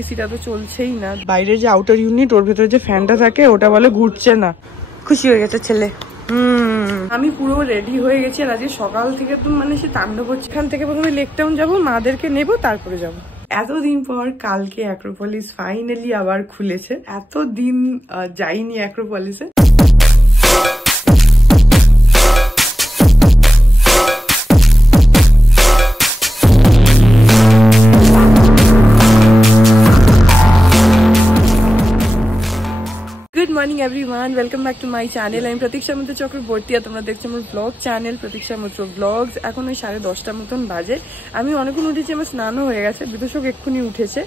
এসিটা তো চলছেই না। বাইরের যে আউটার ইউনিট ওর ভেতরে যে ফ্যানটা থাকে ওটা বলে ঘুরছে না। খুশি হয়ে গেছে ছেলে। আমি পুরো রেডি হয়ে গেছি আর আজকে সকাল থেকে তো মানে সে তাণ্ডব হচ্ছে। এখান থেকে প্রথমে লেক টাউন যাবো, মাদেরকে নেবো, তারপরে যাবো। এতদিন পর কালকে অ্যাক্রোপলিস ফাইনালি আবার খুলেছে। এতদিন যাইনি অ্যাক্রোপলিসে। Good morning everyone, welcome back to my channel. আমি প্রতীক্ষা মিত্র চক্রবর্তী আর তোমরা দেখছো আমার ব্লগ চ্যানেল প্রতীক্ষা মিত্র ব্লগস। এখন ওই 10:30 মতন বাজে। আমি অনেকক্ষণ উঠেছি, আমার স্নানও হয়ে গেছে, বিদুষক এক্ষুনি উঠেছে।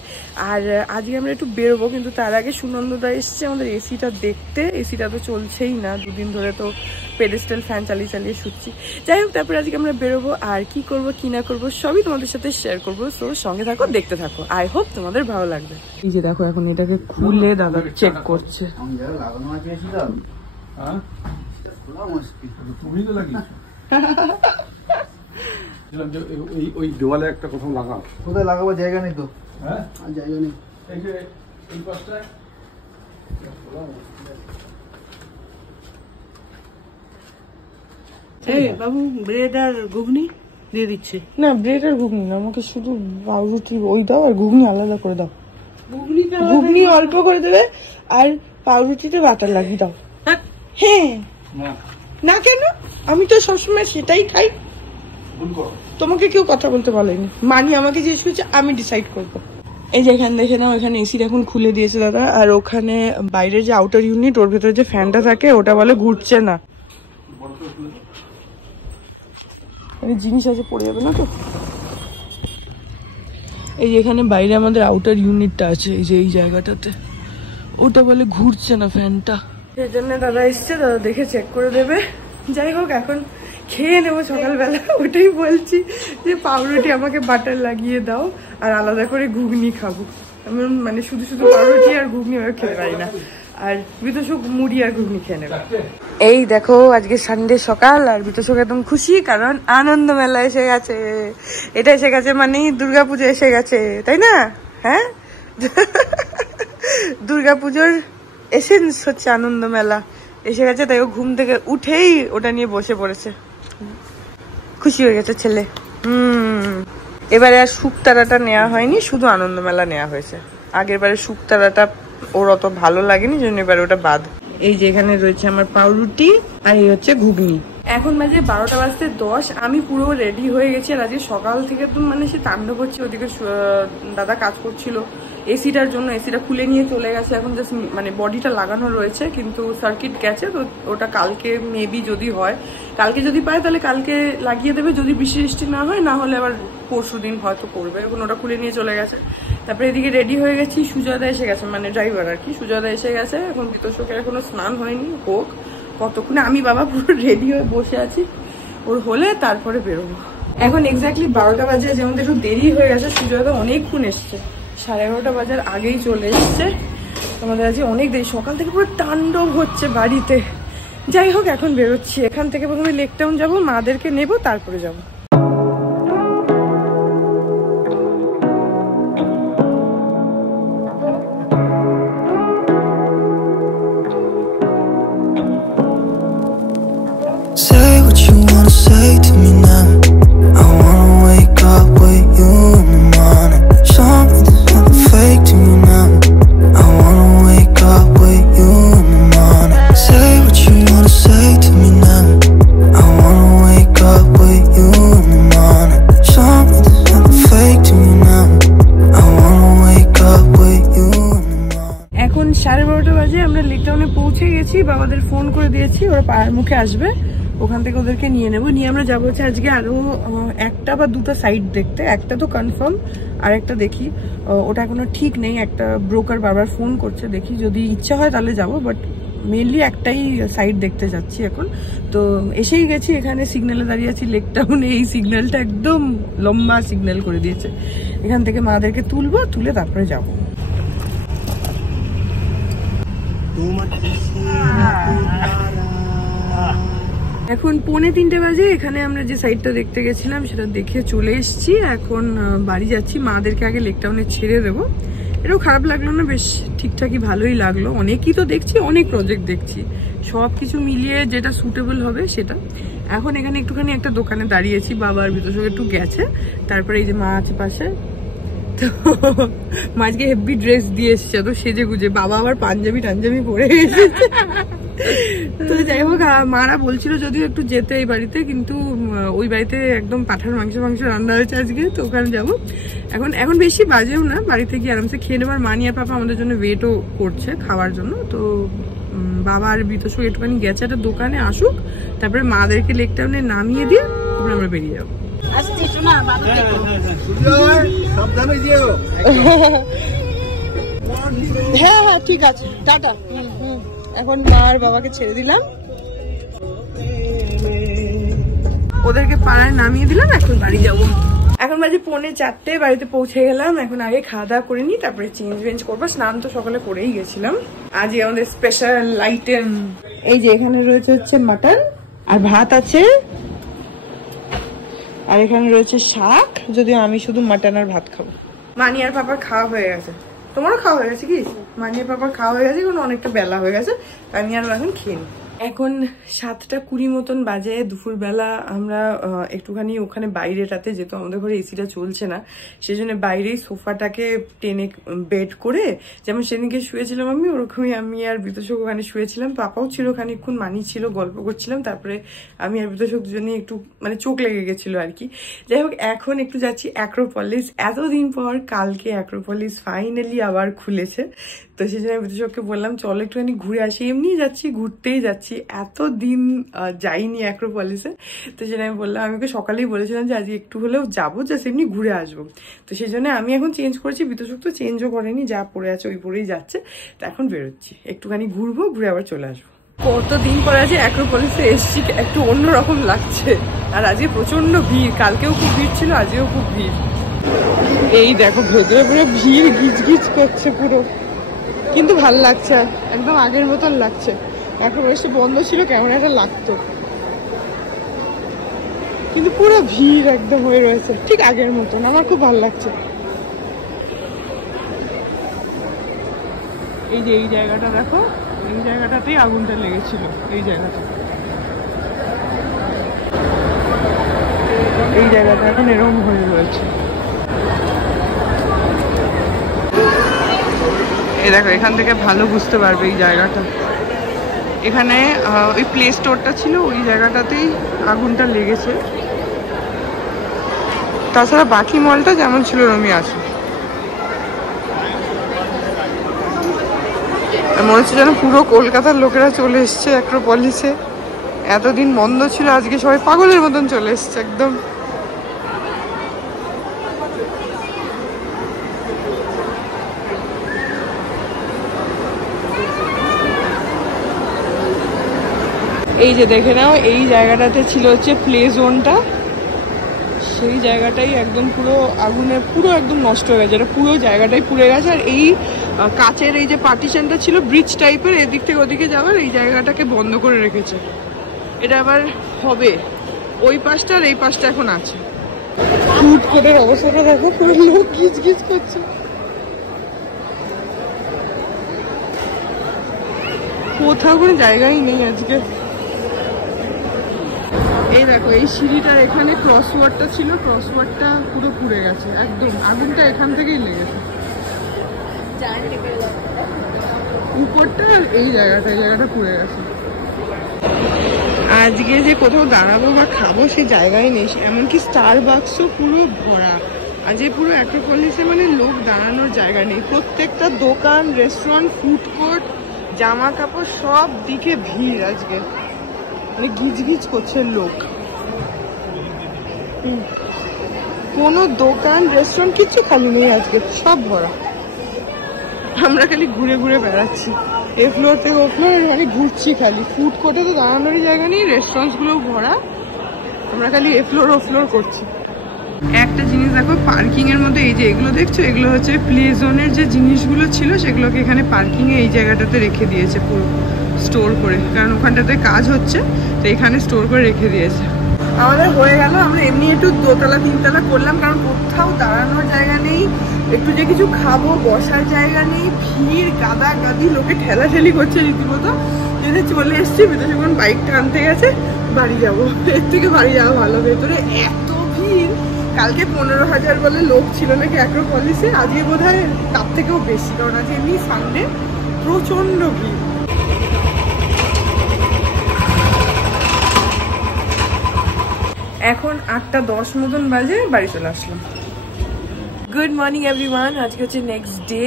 আর আজকে আমরা একটু বেরোবো, কিন্তু তার আগে সুনন্দদা এসছে আমাদের এসিটা দেখতে। এসিটা তো চলছেই না, দুদিন ধরে তো পেডেস্টাল ফ্যান চালিয়ে চালিয়ে শুচ্ছি। যাই হোক, তারপরে আজকে আমরা বেরোবো, আর কি করব কি না করবো সবই তোমাদের সাথে শেয়ার করবো। সো সঙ্গে থাকো, দেখতে থাকো, আই হোপ তোমাদের ভালো লাগবে। এই যে দেখো, এখন এটাকে খুলে দাদা চেক করছে। ওই দেওয়ালে একটা কোথাও লাগাও। কোথায় লাগাবো? জায়গা নেই তো। হ্যাঁ, জায়গা নেই। এই যে এই পাশটায় বাবু ব্রেড আর ঘুগনি দিয়ে দিচ্ছে। না, ব্রেড আর ঘুগনি না, আমাকে শুধু পাউরুটি ওই দাও, আর ঘুগনি আলাদা করে দাও। ঘুগনি অল্প করে দেবে, আর পাউরুটিতে বাটার লাগিয়ে দাও। হ্যাঁ না, কেন? আমি তো সবসময় সেটাই খাই। তোমাকে কেউ কথা বলতে বলেনি, মানি আমাকে জিজ্ঞেস করছে, আমি ডিসাইড করবো। এই যে এখানে দেখে নাও, এখানে এসির এখন খুলে দিয়েছে দাদা। আর ওখানে বাইরের যে আউটার ইউনিট ওর ভেতরে যে ফ্যানটা থাকে ওটা বলে ঘুরছে না। জিনিস আছে, পড়ে যাবে না তো। এই যে এখানে বাইরে আমাদের আউটার ইউনিটটা আছে, এই যে এই জায়গাটাতে, ওটা বলে ঘুরছে না ফ্যানটা। সেই জন্য দাদা এসছে, দাদা দেখে চেক করে দেবে। যাই হোক, এখন খেয়ে নেবো সকালবেলা। ওটাই বলছি যে পাউরুটি আমাকে বাটার লাগিয়ে দাও, আর আলাদা করে ঘুগনি খাবো। আমি মানে শুধু শুধু পাউরুটি আর ঘুগনি আমি খেতে পারি না, আর বিতোষক মুড়ি আর ঘুগনি খেয়ে নেবে। এই দেখো, আজকে সানডে সকাল, আর বিতোষক একদম খুশি, কারণ আনন্দ মেলা এসে গেছে। এটা এসে গেছে মানেই দুর্গাপুজো এসে গেছে, তাই না? হ্যাঁ, দুর্গাপুজোর এসেন্স হচ্ছে আনন্দ মেলা এসে গেছে। তাই ও ঘুম থেকে উঠেই ওটা নিয়ে বসে পড়েছে। খুশি হয়ে গেছে ছেলে। এবারে আর শুকতারাটা নেওয়া হয়নি, শুধু আনন্দ মেলা নেওয়া হয়েছে। আগের বারে শুকতারাটা ওর অত ভালো লাগেনি, জন্য এবার ওটা বাদ। এই যে এখানে রয়েছে আমার পাউরুটি, আর এই হচ্ছে ঘুগনি। এখন বাজে 12:10। আমি পুরো রেডি হয়ে গেছি, আর আজকে সকাল থেকে তো মানে সে তাণ্ডব হচ্ছে। ওদিকে দাদা কাজ করছিল এসিটার জন্য, এসিটা খুলে নিয়ে চলে গেছে। এখন জাস্ট মানে বডিটা লাগানো রয়েছে, কিন্তু সার্কিট গেছে, তো ওটা কালকে মেবি যদি হয়, কালকে যদি পায় তাহলে কালকে লাগিয়ে দেবে, যদি বৃষ্টি না হয়, না হলে আবার পরশু দিন হয়তো করবে। এখন ওটা খুলে নিয়ে চলে গেছে। তারপরে এদিকে রেডি হয়ে গেছি, সুজয়দা এসে গেছে, মানে ড্রাইভার আর কি, সুজয়দা এসে গেছে। এখন বিতোষকের এখনো স্নান হয়নি, হোক কতক্ষণে। আমি বাবা পুরো রেডি হয়ে বসে আছি, ওর হলে তারপরে বেরোবো। এখন এক্স্যাক্টলি 12টা বাজে, যেমন একটু দেরি হয়ে গেছে। সুজয়দা অনেকক্ষণ এসছে, 11:30 বাজার আগেই চলে এসছে। আমাদের আজকে অনেক দেরি, সকাল থেকে পুরো তাণ্ডব হচ্ছে বাড়িতে। যাই হোক, এখন বেরোচ্ছি। এখান থেকে প্রথমে লেক টাউন যাবো, মাদেরকে নেবো, তারপরে যাবো। Say what you wanna say to me now. I wanna wake up with you in the morning. Show me there's nothing fake to me now. I wanna wake up with you in the morning. Say what you wanna say to me now. I wanna wake up with you in the morning. Show me there's nothing fake to me now. I wanna wake up with you in the morning. এখন 12:30 বাজে, আমরা lake টাউনে পৌঁছে গেছি। বাবাদের phone করে দিয়েছি, ওরা পাড়ার মুখে আসবে, ওখান থেকে ওদেরকে নিয়ে নেবো। নিয়ে আমরা যাবো হচ্ছে আজকে আরো একটা বা দুটো সাইট দেখতে। একটা তো কনফার্ম, আর একটা দেখি, ওটা এখনো ঠিক নেই। একটা ব্রোকার বারবার ফোন করছে, দেখি যদি ইচ্ছা হয় তাহলে যাবো, বাট মেনলি একটাই সাইট দেখতে যাচ্ছি এখন। তো এসেই গেছি, এখানে সিগন্যালে দাঁড়িয়ে আছি লেক টাউনে। এই সিগন্যালটা একদম লম্বা সিগন্যাল করে দিয়েছে। এখান থেকে মাদেরকে তুলবো, তুলে তারপরে যাবো। এখন 2:45 বাজে। এখানে আমরা যে সাইডটা দেখতে গেছিলাম সেটা দেখে চলে এসেছি। এখন বাড়ি যাচ্ছি, মাদেরকে আগে লেক টাউনে ছেড়ে দেবো, এটাও খারাপ লাগলো না, বেশ ঠিকঠাকই ভালোই লাগলো। অনেকই তো দেখছি, অনেক প্রজেক্ট দেখছি, সব কিছু মিলিয়ে যেটা সুটেবল হবে সেটা। এখন এখানে একটুখানি একটা দোকানে দাঁড়িয়েছি, বাবার ভিতর সঙ্গে একটু গেছে, তারপরে এই যে মা আছে পাশে। তো মাঝকে হেভি ড্রেস দিয়ে এসছে, তো সেজে গুজে, বাবা আবার পাঞ্জাবি টাঞ্জাবি পরে এসেছে। তো যাই হোক, মারা বলছিল যদিও একটু যেতে এই বাড়িতে, কিন্তু ওই বাড়িতে একদম পাঠার মাংস রান্না হয়েছে আজকে, তো ওখানে যাবো। এখন বেশি বাজেও না, বাড়িতে গিয়ে আরামসে খেয়ে নেবার। মা আর পাপা আমাদের জন্য ওয়েটও করছে খাওয়ার জন্য। তো বাবা আর বিতোষ একটুখানি গেছে একটা দোকানে, আসুক, তারপরে মাদেরকে লেক টাউনে নামিয়ে দিয়ে তারপরে আমরা বেরিয়ে যাবো। হ্যাঁ হ্যাঁ ঠিক আছে, টাটা। এখন মা আর বাবাকে ছেড়ে দিলাম, ওদেরকে পাড়ায় নামিয়ে দিলাম, এখন বাড়ি যাবো। এখন বাজে 3:45, বাড়িতে পৌঁছে গেলাম। এখন আগে খাওয়া দাওয়া করে নিই, তারপরে চেঞ্জ করবো। স্নান তো সকালে করেই গেছিলাম। আজ আমাদের স্পেশাল আইটেম, এই যে এখানে রয়েছে হচ্ছে মাটন আর ভাত আছে, আর এখানে রয়েছে শাক, যদিও আমি শুধু মাটন আর ভাত খাবো। মানি আর পাপার খাওয়া হয়ে গেছে, তোমারও খাওয়া হয়ে গেছে কি? মানি আর পাপার খাওয়া হয়ে গেছে, কারণ অনেকটা বেলা হয়ে গেছে, আমি আর এখন খেয়ে নিই। এখন 7:20 মতন বাজে, দুপুরবেলা। আমরা একটুখানি ওখানে বাইরেটাতে, যেহেতু আমাদের ঘরে এসিটা চলছে না, সেই জন্য বাইরেই সোফাটাকে টেনে বেড করে, যেমন সেদিনকে শুয়েছিলাম আমি, ওরকমই আমি আর বিতোষক ওখানে শুয়েছিলাম। পাপাও ছিল খানিকক্ষণ, মানি ছিল, গল্প করছিলাম। তারপরে আমি আর বিতোষক দুজনে একটু মানে চোখ লেগে গেছিল আর কি। যাই হোক, এখন একটু যাচ্ছি অ্যাক্রোপলিস। এতদিন পর কালকে অ্যাক্রোপলিস ফাইনালি আবার খুলেছে, তো সেই জন্য বিতোষককে বললাম চলো একটুখানি ঘুরে আসি। এমনি যাচ্ছি, ঘুরতেই যাচ্ছি, এতদিন যাইনি অ্যাক্রোপলিসে। তো সেটা আমি বললাম, আমি ওকে সকালেই বলেছিলাম যে আজকে একটু হলেও যাবো, জাস্ট এমনি ঘুরে আসবো। তো সেই জন্য আমি এখন চেঞ্জ করেছি, বিতোষক তো চেঞ্জও করেনি, যা পরে আছে ওই পরেই যাচ্ছে। তো এখন বেরোচ্ছি, একটুখানি ঘুরবো, ঘুরে আবার চলে আসবো। কতদিন পরে আছে অ্যাক্রোপলিসে এসছি, একটু অন্যরকম লাগছে। আর আজকে প্রচন্ড ভিড়, কালকেও খুব ভিড় ছিল, আজকেও খুব ভিড়। এই দেখো ভেতরে পুরো ভিড় গিজ গিজ করছে পুরো, কিন্তু ভাল লাগছে, একদম আগের মতন লাগছে। এখন বেশি বন্ধ ছিল, কেমন একটা লাগতো, কিন্তু পুরো ভিড় একদম হয়ে রয়েছে, ঠিক আগের মতন। আমার খুব ভালো লাগছে। এই যে এই জায়গাটা দেখো, এই জায়গাটাতেই আগুনটা লেগেছিল, এই জায়গাটা, এই জায়গাটা এখন এরকম হয়ে রয়েছে। এই দেখো, এখান থেকে ভালো বুঝতে পারবে এই জায়গাটা। এখানে ওই প্লে স্টোরটা ছিল, ওই জায়গাটাতেই আগুনটা লেগেছে। তাছাড়া বাকি মলটা যেমন ছিল ওরমই আছে। মনে হচ্ছে যেন পুরো কলকাতার লোকেরা চলে এসছে অ্যাক্রোপলিসে। এতদিন বন্ধ ছিল, আজকে সবাই পাগলের মতন চলে এসছে একদম। এই যে দেখে নাও, এই জায়গাটাতে ছিল হচ্ছে প্লে জোনটা, সেই জায়গাটাই একদম পুরো আগুনে পুরো একদম নষ্ট হয়ে গেছে, এটা পুরো জায়গাটাই পুড়ে গেছে। আর এই কাচের এই যে পার্টিশনটা ছিল ব্রিজ টাইপের, এদিক থেকে ওদিকে যাওয়ার, এই জায়গাটাকে বন্ধ করে রেখেছে। এটা আবার হবে, ওই পাশটা আর এই পাশটা এখন আছে। ফুড কোর্টের অবস্থাটা দেখো, পুরো লোক গিজ গিজ করছে, কোথাও কোনো জায়গাই নেই আজকে। এই দেখো, এই সিঁড়িটার এখানে ক্রসওয়ার্ডটা ছিল, ক্রসওয়ার্ডটা পুরো পুড়ে গেছে একদম, আগুনটা এখান থেকেই লেগেছে। উপরটা এই জায়গাটা পুড়ে গেছে। আজকে যে কোথাও দাঁড়াবো বা খাবো সে জায়গায় নেই, এমনকি স্টারবাক্সও পুরো ভরা। আজ পুরো অ্যাক্রোপলিসে মানে লোক দাঁড়ানোর জায়গা নেই, প্রত্যেকটা দোকান, রেস্টুরেন্ট, ফুড কোর্ট, জামা কাপড় সব দিকে ভিড় আজকে, মানে গিজ গিজ করছে লোক। কোনো দোকান, রেস্টুরেন্ট কিছু খালি নেই আজকে, সব ভরা। আমরা খালি ঘুরে ঘুরে বেড়াচ্ছি, এ ফ্লোর থেকে ও ফ্লোর, মানে ঘুরছি খালি। ফুড কোর্টে তো দাঁড়ানোরই জায়গা নেই, রেস্টুরেন্টস গুলো ভরা, আমরা খালি এ ফ্লোর ও ফ্লোর করছি। একটা জিনিস দেখো, পার্কিং এর মধ্যে এই যে এগুলো দেখছো, এগুলো হচ্ছে প্লে জোনের যে জিনিসগুলো ছিল সেগুলোকে এখানে পার্কিং এ এই জায়গাটাতে রেখে দিয়েছে পুরো স্টোর করে, কারণ ওখানটাতে কাজ হচ্ছে, তো এখানে স্টোর করে রেখে দিয়েছে। আমাদের হয়ে গেল। আমরা এমনি একটু দোতলা তিনতলা করলাম, কারণ কোথাও দাঁড়ানোর জায়গা নেই, একটু যে কিছু খাবো বসার জায়গা নেই, ভিড় গাদা গাদি, লোকে ঠেলাঠেলি করছে রীতিমতো। যদি চলে এসছি ভেতরে, যখন বাইকটা আনতে গেছে বাড়ি যাবো, এর থেকে বাড়ি যাওয়া ভালো। ভেতরে এত ভিড়, কালকে 15,000 বলে লোক ছিল নাকি অ্যাক্রোপলিসে, আজকে বোধ হয় তার থেকেও বেশি, কারণ আজকে এমনি সানডে প্রচন্ড ভিড়। এখন 8:10 মতন বাজে, বাড়ি চলে আসলাম। গুড মর্নিং এভরিওয়ান, আজকে হচ্ছে নেক্সট ডে,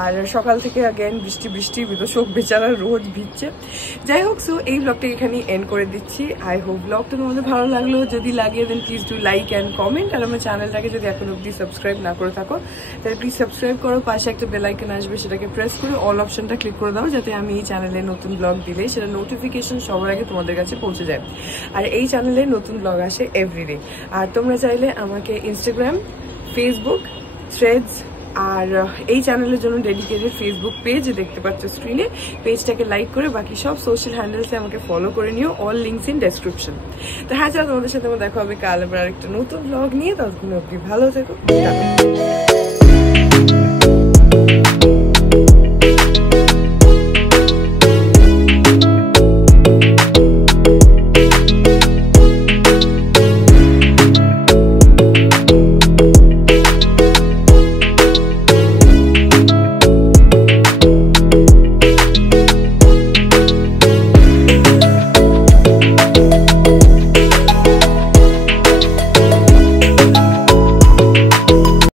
আর সকাল থেকে অ্যাগেন বৃষ্টি বৃষ্টি, বিদোষক বেচারা রোজ ভিজছে। যাই হোক, সো এই ব্লগটা এখানেই এন্ড করে দিচ্ছি। আই হোপ ব্লগটা তোমাদের ভালো লাগলো। যদি লাগে then please do like and comment. আর আমার চ্যানেলটাকে যদি এখন অব্দি সাবস্ক্রাইব না করে থাকো তাহলে প্লিজ সাবস্ক্রাইব করো। পাশে একটা বেল আইকন আসবে, সেটাকে প্রেস করে অল অপশনটা ক্লিক করে দাও, যাতে আমি এই চ্যানেলে নতুন ব্লগ দিলে সেটা নোটিফিকেশন সবার আগে তোমাদের কাছে পৌঁছে যায়। আর এই চ্যানেলে নতুন ব্লগ আসে এভরিডে। আর তোমরা চাইলে আমাকে ইনস্টাগ্রাম, ফেসবুক, থ্রেডস আর এই চ্যানেলের জন্য ডেডিকেটেড ফেসবুক পেজ দেখতে পাচ্ছ স্ক্রিনে, পেজটাকে লাইক করে বাকি সব সোশ্যাল হ্যান্ডেলসে আমাকে ফলো করে নিও। All links in description. তো হ্যাঁ, চলো তোমাদের সাথে আমার দেখা হবে কাল আবার আরেকটা নতুন ব্লগ নিয়ে। ততক্ষণ অবধি ভালো থেকো।